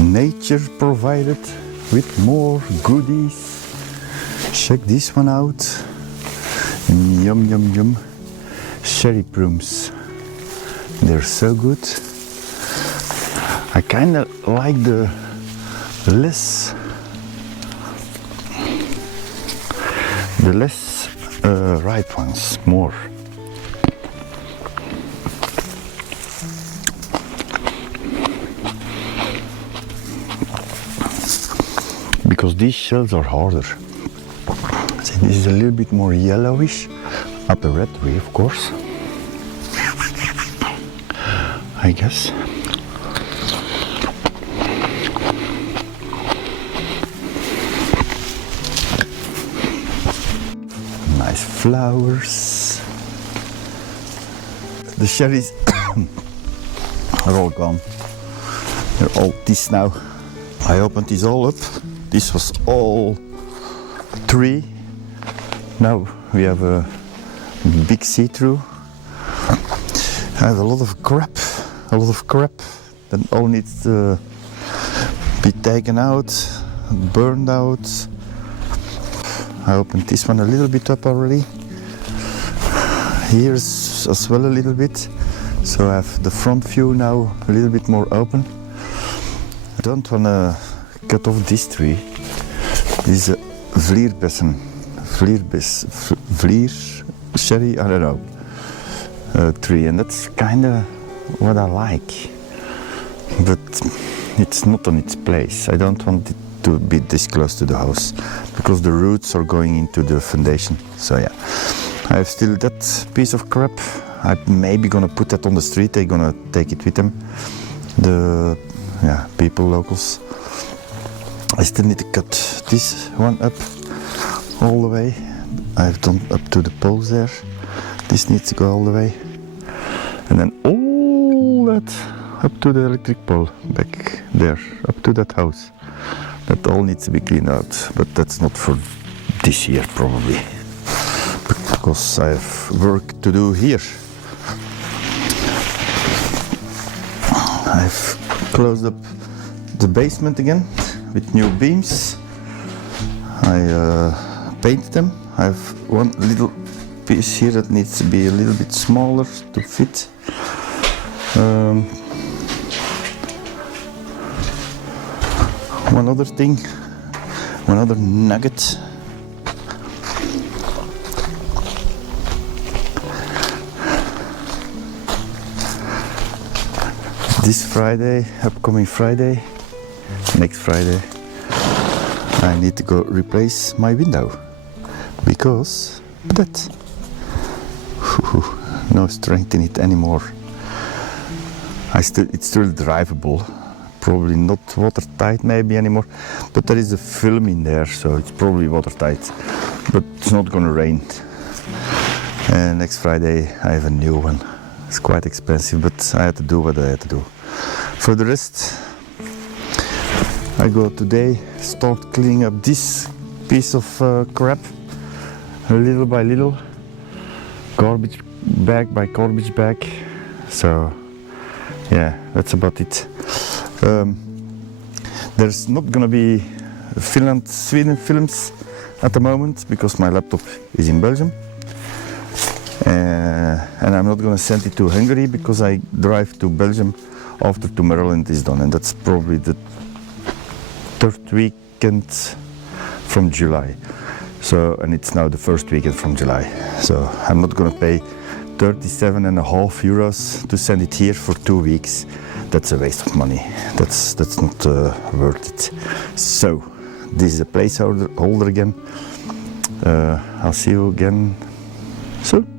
nature provided with more goodies. Check this one out. Yum yum yum. Cherry plums. They're so good. I kinda like the less ripe ones more. Because these shells are harder. See, this is a little bit more yellowish, not the red way, of course, I guess. Nice flowers. The cherries are all gone. They're all this now. I opened this all up. This was all 3. Now we have a big see-through. I have a lot of crap that all needs to be taken out, burned out. I opened this one a little bit up already. Here's as well a little bit. So I have the front view now a little bit more open. I don't want to cut off this tree. This is a vlier cherry, I don't know, tree, and that's kind of what I like. But it's not on its place. I don't want it to be this close to the house because the roots are going into the foundation. So yeah, I have still that piece of crap. I'm maybe gonna put that on the street. They're gonna take it with them. The people, locals. I still need to cut this one up all the way. I've done up to the poles there. This needs to go all the way. And then all that up to the electric pole back there, up to that house. That all needs to be cleaned out, but that's not for this year probably, because I have work to do here. I've closed up the basement again with new beams. I painted them. I have one little piece here that needs to be a little bit smaller to fit. One other thing, one other nugget. This Friday, upcoming Friday, next Friday, I need to go replace my window because that no strength in it anymore. It's still drivable, probably not watertight maybe anymore, but there is a film in there, so it's probably watertight, but it's not gonna rain. And next Friday I have a new one. It's quite expensive, but I had to do what I had to do. For the rest, I go today start cleaning up this piece of crap, little by little, garbage bag by garbage bag. So yeah, that's about it. There's not gonna be Finland, Sweden films at the moment because my laptop is in Belgium. And I'm not gonna send it to Hungary because I drive to Belgium after Tomorrowland is done, and that's probably the 3rd weekend from July. So, and it's now the 1st weekend from July. So I'm not gonna pay 37.5 euros to send it here for 2 weeks. That's a waste of money. That's not worth it. So this is a placeholder again. I'll see you again soon.